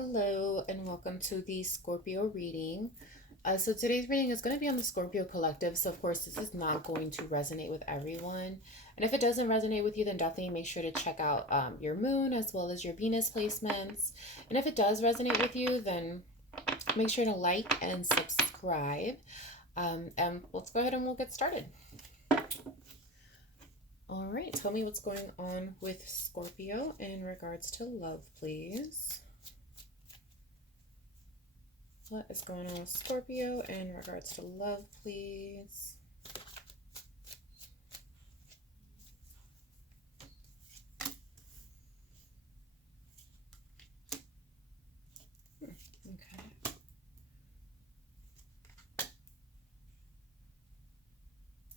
Hello and welcome to the Scorpio reading. So today's reading is going to be on the Scorpio collective. So of course this is not going to resonate with everyone. And if it doesn't resonate with you, then definitely make sure to check out your moon as well as your Venus placements. And if it does resonate with you, then make sure to like and subscribe. And let's go ahead and we'll get started. All right, tell me what's going on with Scorpio in regards to love, please. What is going on with Scorpio in regards to love, please? Okay.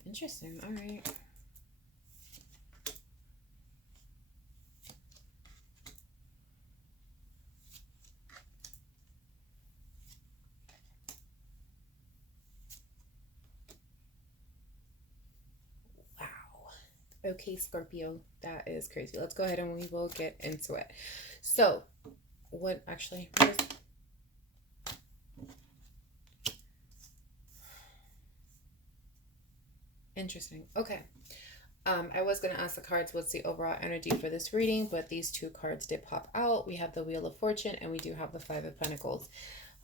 Interesting. All right. Wow. Okay, Scorpio. That is crazy. Let's go ahead and we will get into it. So, what actually? What is, interesting. Okay. I was going to ask the cards what's the overall energy for this reading, but these two cards did pop out. We have the Wheel of Fortune and we do have the Five of Pentacles.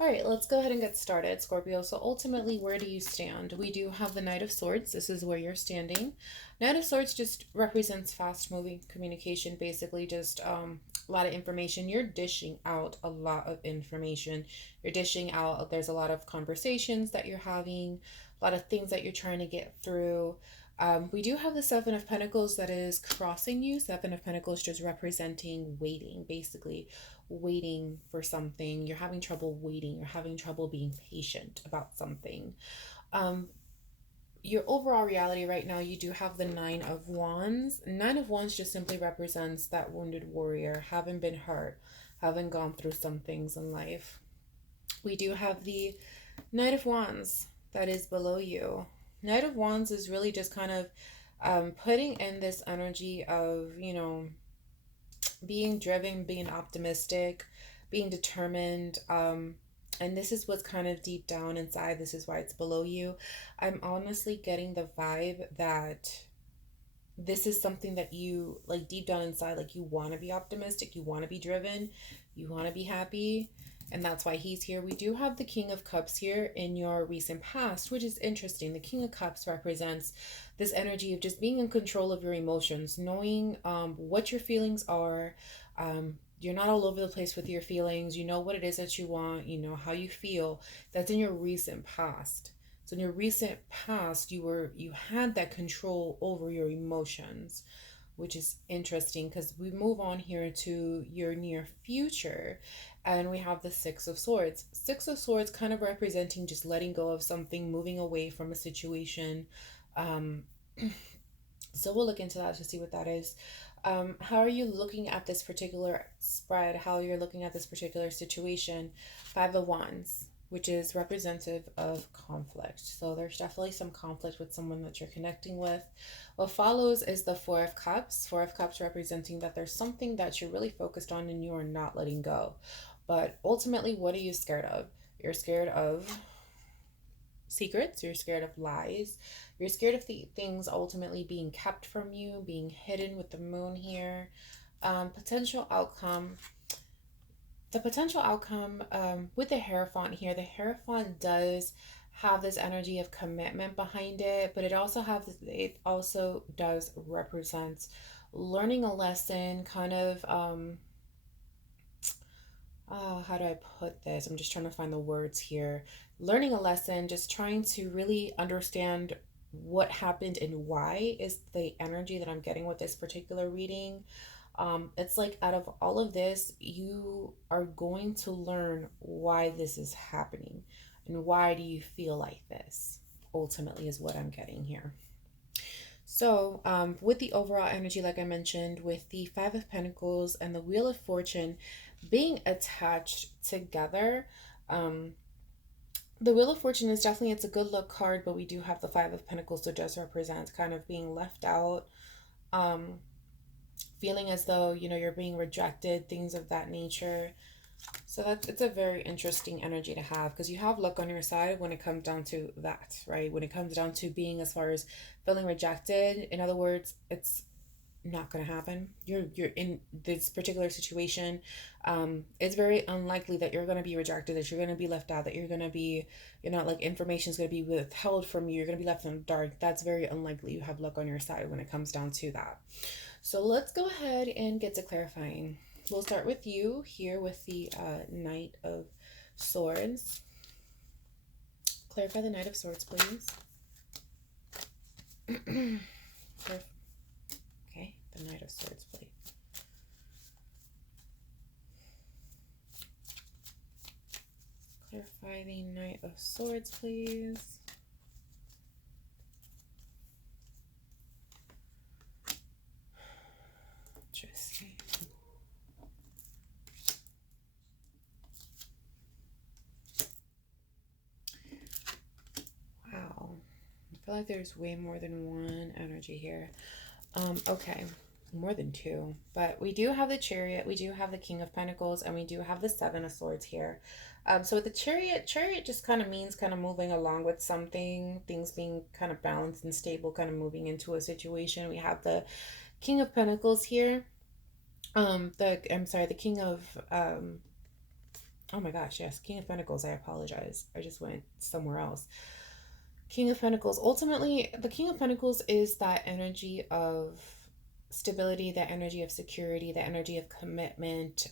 All right, let's go ahead and get started, Scorpio. So ultimately, where do you stand? We do have the Knight of Swords. This is where you're standing. Knight of Swords just represents fast-moving communication, basically just a lot of information. You're dishing out a lot of information. You're dishing out, there's a lot of conversations that you're having, a lot of things that you're trying to get through. We do have the Seven of Pentacles that is crossing you. Seven of Pentacles just representing waiting, basically waiting for something. You're having trouble waiting. You're having trouble being patient about something. Um, your overall reality right now, you do have the Nine of Wands. Nine of Wands just simply represents that wounded warrior, having been hurt, having gone through some things in life. We do have the Knight of Wands that is below you. Knight of Wands is really just kind of putting in this energy of, being driven, being optimistic, being determined. And this is what's kind of deep down inside. This is why it's below you. I'm honestly getting the vibe that this is something that you, like, deep down inside, like, you want to be optimistic, you want to be driven, you want to be happy, and that's why he's here. We do have the King of Cups here in your recent past, which is interesting. The King of Cups represents this energy of just being in control of your emotions, knowing what your feelings are. You're not all over the place with your feelings. You know what it is that you want, you know how you feel. That's in your recent past. So in your recent past, you had that control over your emotions, which is interesting because we move on here to your near future, and we have the Six of Swords. Six of Swords kind of representing just letting go of something, moving away from a situation. Um, so we'll look into that to see what that is. How are you looking at this particular spread? How you're looking at this particular situation? Five of Wands, which is representative of conflict. So there's definitely some conflict with someone that you're connecting with. What follows is the Four of Cups. Four of Cups representing that there's something that you're really focused on and you are not letting go. But ultimately, what are you scared of? You're scared of secrets, you're scared of lies, you're scared of the things ultimately being kept from you, being hidden with the moon here. Potential outcome. The potential outcome with the Hierophant here, the Hierophant does have this energy of commitment behind it, but it also does represent learning a lesson, kind of how do I put this? I'm just trying to find the words here. Learning a lesson, just trying to really understand what happened and why is the energy that I'm getting with this particular reading. It's like out of all of this, you are going to learn why this is happening and why do you feel like this, ultimately, is what I'm getting here. So, with the overall energy, like I mentioned, with the Five of Pentacles and the Wheel of Fortune being attached together, the Wheel of Fortune is definitely, it's a good luck card, but we do have the Five of Pentacles, so it does represent kind of being left out, feeling as though, you're being rejected, things of that nature. So that's it's a very interesting energy to have because you have luck on your side when it comes down to that, right? When it comes down to being as far as feeling rejected, in other words, it's not going to happen. You're in this particular situation. It's very unlikely that you're going to be rejected, that you're going to be left out, that you're going to be, like information is going to be withheld from you. You're going to be left in the dark. That's very unlikely. You have luck on your side when it comes down to that. So let's go ahead and get to clarifying. We'll start with you here with the Knight of Swords. Clarify the Knight of Swords, please. Okay, the Knight of Swords, please. Clarify the Knight of Swords, please. Interesting. Wow. I feel like there's way more than one energy here. Okay. More than two. But we do have the Chariot, we do have the King of Pentacles, and we do have the Seven of Swords here. So with the Chariot just kind of means kind of moving along with something, things being kind of balanced and stable, kind of moving into a situation. We have the King of Pentacles here. The King of oh my gosh, yes, King of Pentacles. I apologize. I just went somewhere else. King of Pentacles. Ultimately, the King of Pentacles is that energy of stability, that energy of security, that energy of commitment.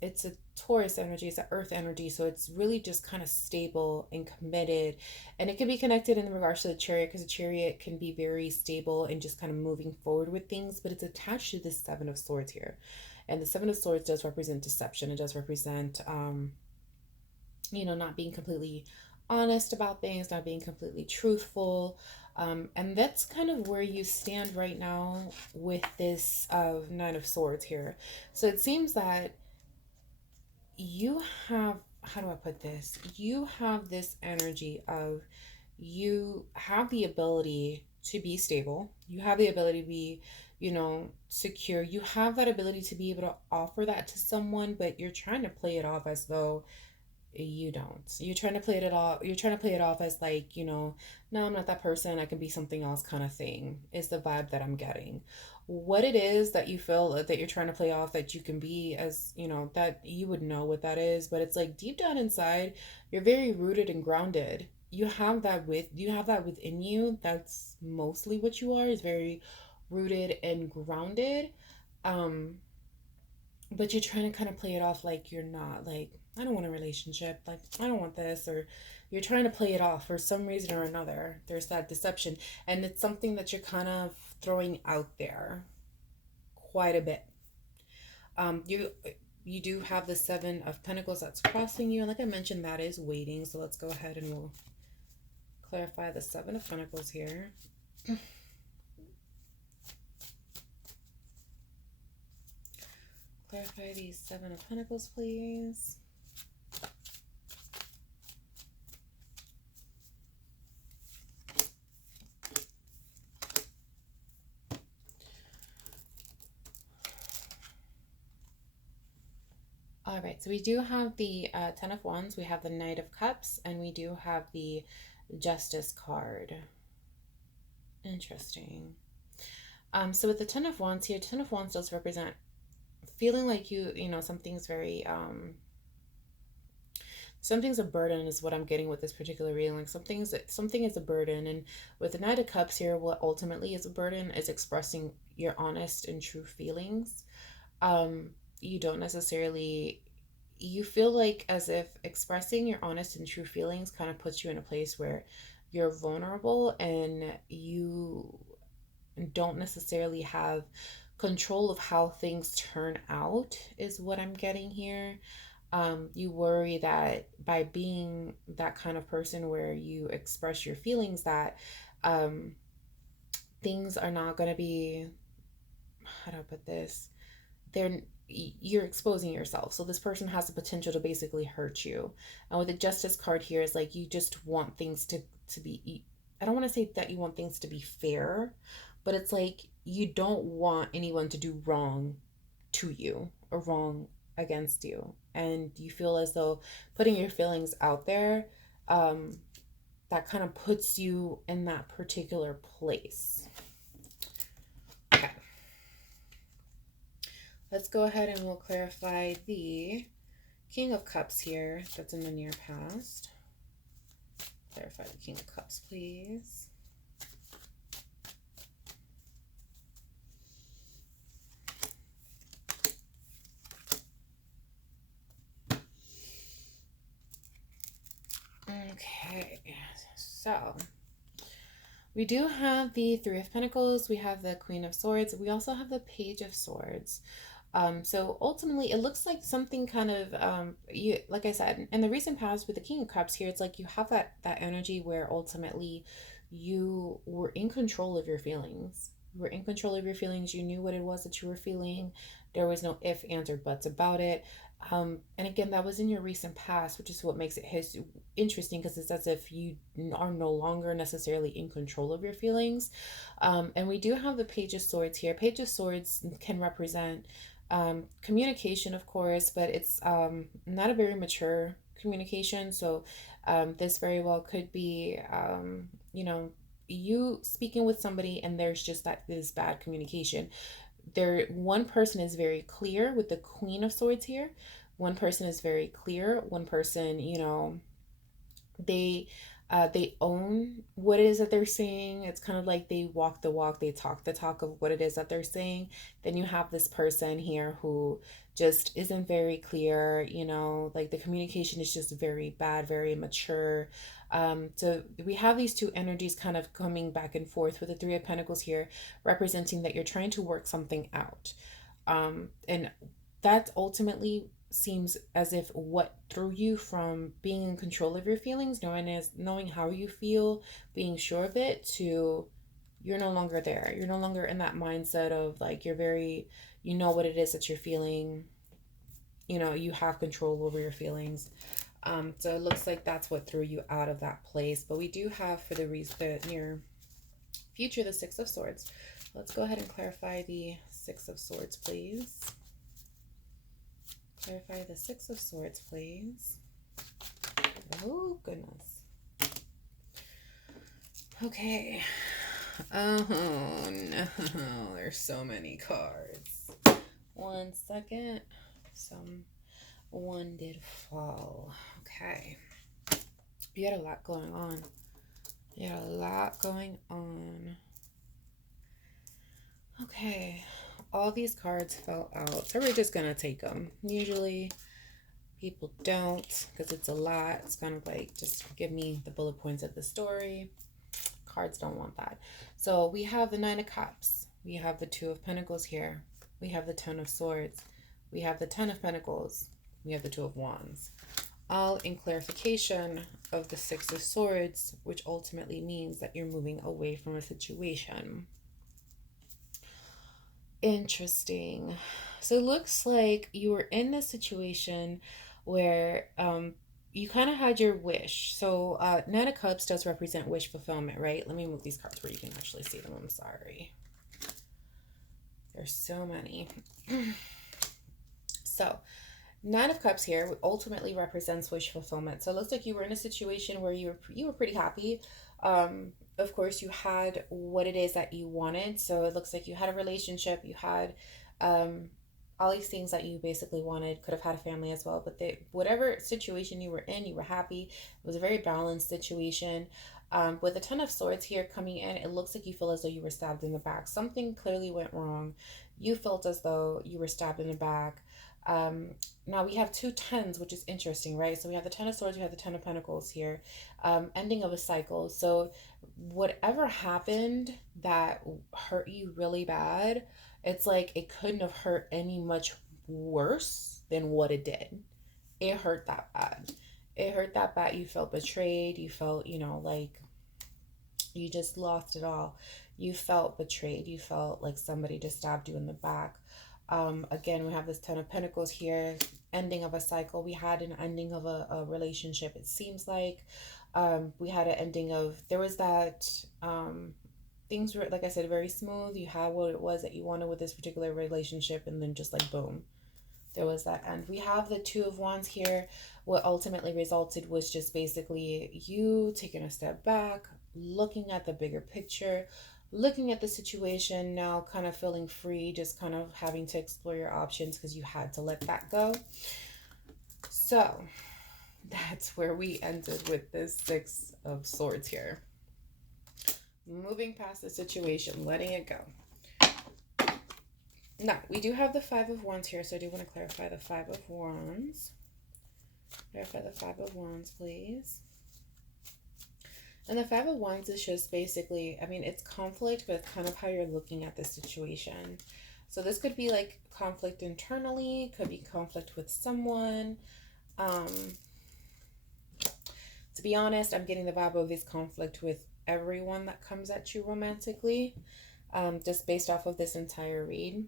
It's a Taurus energy, it's an earth energy, so it's really just kind of stable and committed. And it can be connected in regards to the Chariot because the Chariot can be very stable and just kind of moving forward with things, but it's attached to the Seven of Swords here. And the Seven of Swords does represent deception. It does represent not being completely honest about things, not being completely truthful. And that's kind of where you stand right now with this Nine of Swords here. So it seems that you have, how do I put this? You have this energy of you have the ability to be stable. You have the ability to be, secure. You have that ability to be able to offer that to someone, but you're trying to play it off as though you don't. You're trying to play it off as like, no, I'm not that person. I can be something else kind of thing is the vibe that I'm getting. What it is that you feel that you're trying to play off that you can be as, that you would know what that is, but it's like deep down inside, you're very rooted and grounded. You have that within you. That's mostly what you are, is very rooted and grounded. Um but you're trying to kind of play it off like you're not, like, I don't want a relationship, like I don't want this, or you're trying to play it off for some reason or another. There's that deception, and it's something that you're kind of throwing out there quite a bit. You do have the Seven of Pentacles that's crossing you, and like I mentioned, that is waiting. So let's go ahead and we'll clarify the Seven of Pentacles here. Clarify the Seven of Pentacles, please. All right, so we do have the Ten of Wands, we have the Knight of Cups, and we do have the Justice card. Interesting. So with the Ten of Wands here, Ten of Wands does represent feeling like something's very something's a burden is what I'm getting with this particular reading. Like something is a burden, and with the Knight of Cups here, what ultimately is a burden is expressing your honest and true feelings. You don't necessarily, you feel like as if expressing your honest and true feelings kind of puts you in a place where you're vulnerable and you don't necessarily have control of how things turn out, is what I'm getting here. You worry that by being that kind of person where you express your feelings, that um, things are not going to be, how do I put this? They're you're exposing yourself. So this person has the potential to basically hurt you. And with the Justice card here, is like you just want things to be. I don't want to say that you want things to be fair, but it's like you don't want anyone to do wrong to you or wrong against you, and you feel as though putting your feelings out there, um, that kind of puts you in that particular place. Okay, let's go ahead and we'll clarify the King of Cups here that's in the near past. Clarify the King of Cups, please. Okay, so we do have the Three of Pentacles, we have the Queen of Swords, we also have the Page of Swords. So ultimately, it looks like something kind of you, like I said, in the recent past with the King of Cups here, it's like you have that energy where ultimately you were in control of your feelings. You were in control of your feelings. You knew what it was that you were feeling. There was no if, ands, or buts about it. And again, that was in your recent past, which is what makes it interesting, because it's as if you are no longer necessarily in control of your feelings. And we do have the Page of Swords here. Page of Swords can represent communication, of course, but it's not a very mature communication. So this very well could be, you know, you speaking with somebody and there's just that this bad communication. There, one person is very clear with the Queen of Swords here. One person is very clear. One person, you know, they they own what it is that they're saying. It's kind of like they walk the walk, they talk the talk of what it is that they're saying. Then you have this person here who just isn't very clear, you know, like the communication is just very bad, very immature. So we have these two energies kind of coming back and forth with the Three of Pentacles here, representing that you're trying to work something out. And that ultimately seems as if what threw you from being in control of your feelings, knowing how you feel, being sure of it, to you're no longer there. You're no longer in that mindset of like you're very, you know what it is that you're feeling. You know, you have control over your feelings. So it looks like that's what threw you out of that place. But we do have for the near future the Six of Swords. Let's go ahead and clarify the Six of Swords, please. Clarify the Six of Swords, please. Oh, goodness. Okay. Oh, no. There's so many cards. 1 second. One did fall. Okay. You had a lot going on. You had a lot going on. Okay. All these cards fell out, so we're just gonna take them. Usually people don't, because it's a lot. It's kind of like, just give me the bullet points of the story. Cards don't want that. So we have the Nine of Cups. We have the Two of Pentacles here. We have the Ten of Swords. We have the Ten of Pentacles. We have the Two of Wands. All in clarification of the Six of Swords, which ultimately means that you're moving away from a situation. Interesting. So it looks like you were in a situation where you kind of had your wish. So Nine of Cups does represent wish fulfillment, right? Let me move these cards where you can actually see them. I'm sorry. There's so many. So Nine of Cups here ultimately represents wish fulfillment. So it looks like you were in a situation where you were pretty happy. Of course, you had what it is that you wanted. So it looks like you had a relationship, you had all these things that you basically wanted. Could have had a family as well, but whatever situation you were in, you were happy. It was a very balanced situation. With a Ton of Swords here coming in, it looks like you feel as though you were stabbed in the back. Something clearly went wrong. You felt as though you were stabbed in the back. Now we have two tens, which is interesting, right? So we have the Ten of Swords, we have the Ten of Pentacles here, ending of a cycle. So whatever happened that hurt you really bad, it's like it couldn't have hurt any much worse than what it did. It hurt that bad. It hurt that bad. You felt betrayed. You felt, you know, like you just lost it all. You felt betrayed. You felt like somebody just stabbed you in the back. Again, we have this Ten of Pentacles here, ending of a cycle. We had an ending of a relationship, it seems like. We had an ending of, there was that, things were, like I said, very smooth. You had what it was that you wanted with this particular relationship, and then just like boom, There was that end. We have the Two of Wands here. What ultimately resulted was just basically you taking a step back, looking at the bigger picture, looking at the situation now, kind of feeling free, just kind of having to explore your options because you had to let that go. So that's where we ended with this Six of Swords here. Moving past the situation, letting it go. Now, we do have the Five of Wands here, so I do want to clarify the Five of Wands. Clarify the Five of Wands, please. And the Five of Wands is just basically, I mean, it's conflict, but it's kind of how you're looking at the situation. So this could be like conflict internally, could be conflict with someone. Um, to be honest, I'm getting the vibe of this conflict with everyone that comes at you romantically, just based off of this entire read.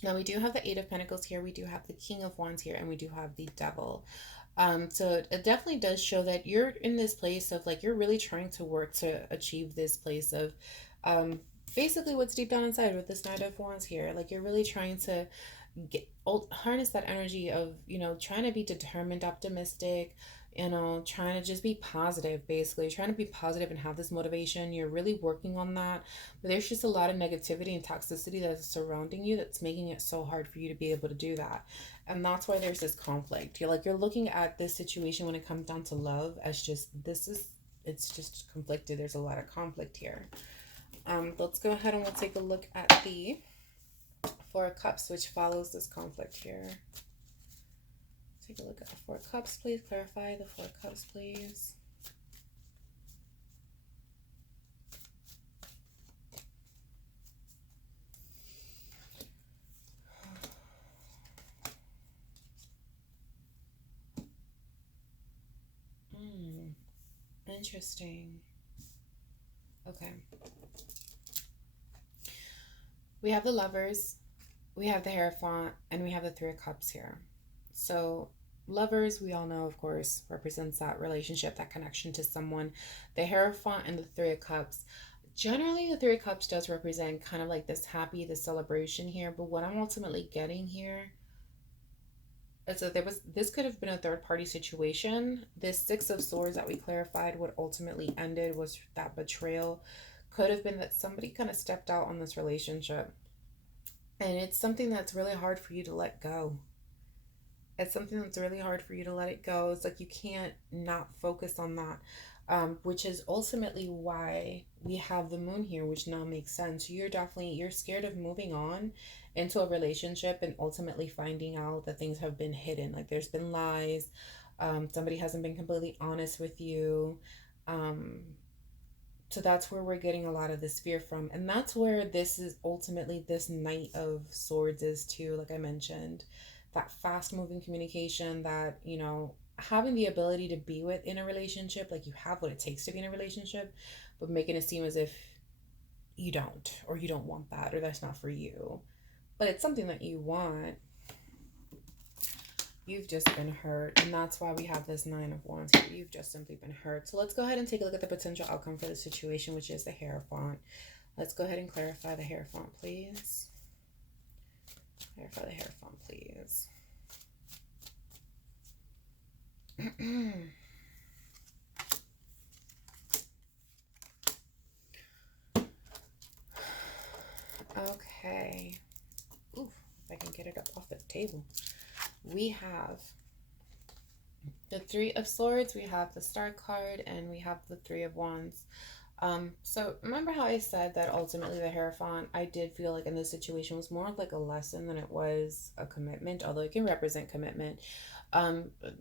Now we do have the Eight of Pentacles here, we do have the King of Wands here, and we do have the Devil. So it definitely does show that you're in this place of like, you're really trying to work to achieve this place of basically what's deep down inside with this Knight of Wands here. Like you're really trying to harness that energy of, you know, trying to be determined, optimistic, you know, trying to just be positive, basically trying to be positive and have this motivation. You're really working on that, but there's just a lot of negativity and toxicity that's surrounding you that's making it so hard for you to be able to do that. And that's why there's this conflict. You're looking at this situation when it comes down to love as just, it's just conflicted. There's a lot of conflict here. Let's go ahead and we'll take a look at the Four of Cups, which follows this conflict here. Take a look at the Four of Cups, please. Clarify the Four of Cups, please. Interesting. Okay. We have the Lovers, we have the Hierophant, and we have the Three of Cups here. So Lovers, we all know, of course, represents that relationship, that connection to someone. The Hierophant and the Three of Cups. Generally, the Three of Cups does represent kind of like this happy, this celebration here. But what I'm ultimately getting here is that this could have been a third party situation. This Six of Swords that we clarified, what ultimately ended was that betrayal. Could have been that somebody kind of stepped out on this relationship. And it's something that's really hard for you to let go. It's something that's really hard for you to let it go. It's like you can't not focus on that, which is ultimately why we have the moon here, which now makes sense. You're scared of moving on into a relationship and ultimately finding out that things have been hidden. Like there's been lies. Somebody hasn't been completely honest with you. So that's where we're getting a lot of this fear from. And that's where this is ultimately this Knight of Swords is too, like I mentioned. That fast moving communication, that, you know, having the ability to be with in a relationship, like you have what it takes to be in a relationship, but making it seem as if you don't, or you don't want that, or that's not for you. But it's something that you want. You've just been hurt, and that's why we have this Nine of Wands here. You've just simply been hurt. So let's go ahead and take a look at the potential outcome for the situation, which is the Hierophant. Let's go ahead and clarify the Hierophant, please. Clarify the Hierophant, please. Okay. Ooh, if I can get it up off the table. We have the Three of Swords, we have the Star card, and we have the Three of Wands. So remember how I said that ultimately the Hierophant, I did feel like in this situation was more of like a lesson than it was a commitment, although it can represent commitment.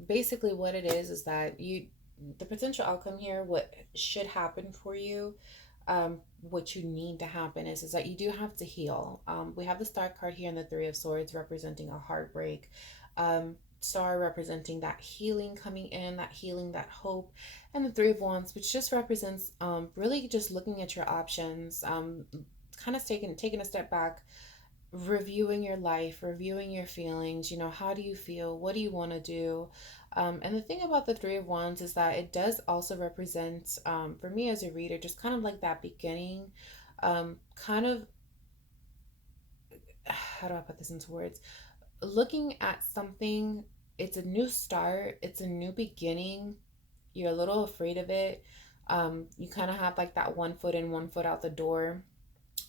Basically what it is that the potential outcome here, what should happen for you, what you need to happen is that you do have to heal. We have the Star card here and the Three of Swords representing a heartbreak. Star representing that healing coming in, that healing, that hope, and the Three of Wands, which just represents really just looking at your options, kind of taking a step back, reviewing your life, reviewing your feelings. You know, how do you feel? What do you want to do? And the thing about the Three of Wands is that it does also represent, for me as a reader, just kind of like that beginning, kind of, how do I put this into words? looking at something, it's a new start, it's a new beginning. You're a little afraid of it. You kind of have like that 1 foot in, 1 foot out the door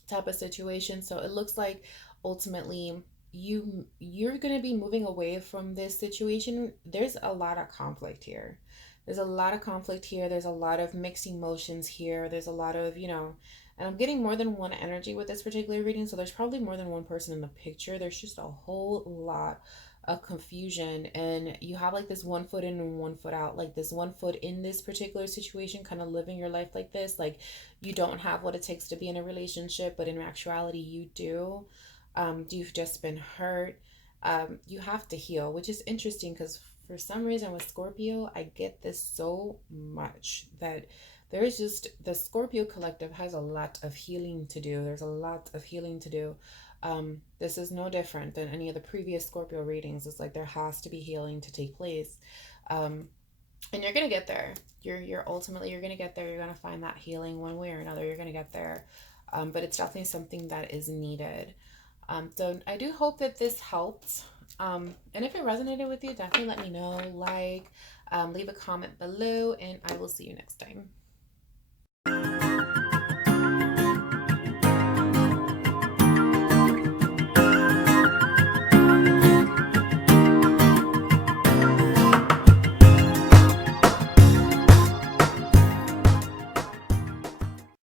type of situation. So it looks like ultimately you're going to be moving away from this situation. There's a lot of conflict here. There's a lot of conflict here. There's a lot of mixed emotions here. There's a lot of, and I'm getting more than one energy with this particular reading. So there's probably more than one person in the picture. There's just a whole lot of confusion. And you have like this 1 foot in and 1 foot out, like this 1 foot in this particular situation, kind of living your life like this. Like you don't have what it takes to be in a relationship, but in actuality, you do. You've just been hurt. You have to heal, which is interesting because for some reason with Scorpio, I get this so much that there is just the Scorpio collective has a lot of healing to do. There's a lot of healing to do. This is no different than any of the previous Scorpio readings. It's like there has to be healing to take place. Um, and you're gonna get there. You're ultimately you're gonna get there. You're gonna find that healing one way or another. You're gonna get there, but it's definitely something that is needed. So I do hope that this helped. And if it resonated with you, definitely let me know. Leave a comment below, and I will see you next time.